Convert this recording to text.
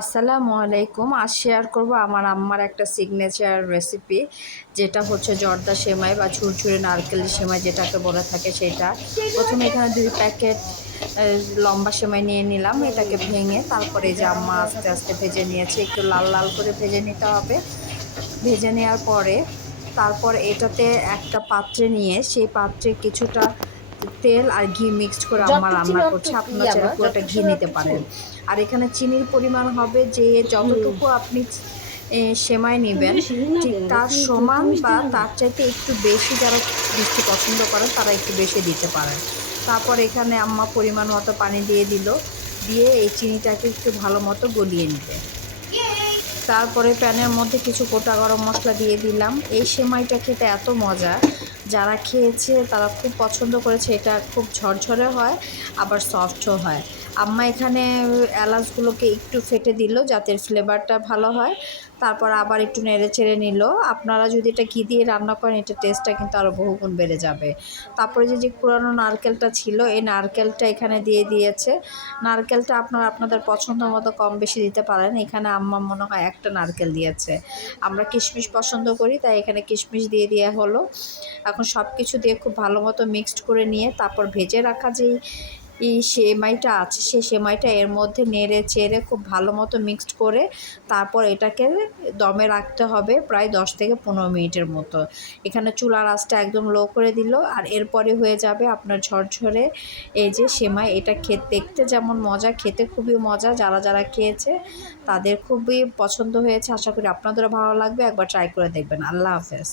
আসসালামু আলাইকুম। আজ শেয়ার করব আমার আম্মার একটা সিগনেচার রেসিপি যেটা হচ্ছে জর্দা সেমাই বা ঝুরঝুরে নারকেলের সেমাই, যেটাকে বলে থাকে সেটা। প্রথমে এখানে দুই প্যাকেট লম্বা সেমাই নিয়ে নিলাম, এটাকে ভেঙে তারপরে যে আম্মা আস্তে আস্তে ভেজে নিয়েছে, একটু লাল লাল করে ভেজে নিতে হবে। ভেজে নেওয়ার পরে তারপর এটাতে একটা পাত্রে নিয়ে সেই পাত্রে কিছুটা তেল আর ঘি মিক্সড করে আম্মা রান্না করছে আপনারা চাইলে পুরোটা ঘি নিতে পারেন। আর এখানে চিনির পরিমাণ হবে যে যতটুকু আপনি সেমাই নেবেন ঠিক তার সমান বা তার চাইতে একটু বেশি যারা মিষ্টি পছন্দ করেন তারা একটু বেশি দিতে পারেন। তারপর এখানে আম্মা পরিমাণ মতো পানি দিয়ে দিল দিয়ে এই চিনিটাকে একটু ভালো মতো গলিয়ে নিবে। তারপরে প্যানের মধ্যে কিছু গোটা গরম মশলা দিয়ে দিলাম। এই সেমাইটা খেতে এত মজা। যারা খেয়েছে, তারা খুব পছন্দ করেছে। এটা খুব ঝরঝরে হয়, আবার সফটও হয়। আম্মা এখানে এলাচগুলোকে একটু ফেটে দিল যাতে ফ্লেভারটা ভালো হয়। তারপর আবার একটু নেড়ে চেড়ে নিল। আপনারা যদি এটা ঘি দিয়ে রান্না করেন, এটা টেস্টটা কিন্তু আরও বহুগুণ বেড়ে যাবে। তারপরে যে যে পুরানো নারকেলটা ছিল, এই নারকেলটা এখানে দিয়ে দিয়েছে। নারকেলটা আপনারা আপনাদের পছন্দ মতো কম বেশি দিতে পারেন। এখানে আম্মা মনে হয় একটা নারকেল দিয়েছে। আমরা কিশমিশ পছন্দ করি, তাই এখানে কিশমিশ দিয়ে দেওয়া হলো। এখন সব কিছু দিয়ে খুব ভালো মতো মিক্সড করে নিয়ে, তারপর ভেজে রাখা যেই সেমাইটা আছে, সেই সেমাইটা এর মধ্যে নেড়ে চেড়ে খুব ভালো মতো মিক্সড করে তারপর এটাকে দমে রাখতে হবে প্রায় দশ থেকে পনেরো মিনিটের মতো। এখানে চুলার আঁচটা একদম লো করে দিল। আর এরপরে হয়ে যাবে আপনার ঝরঝরে এই যে সেমাই, এটা খেতে দেখতে যেমন মজা, খেতে খুবই মজা। যারা যারা খেয়েছে তাদের খুবই পছন্দ হয়েছে। আশা করি আপনাদেরও ভালো লাগবে। একবার ট্রাই করে দেখবেন। আল্লাহ হাফেজ।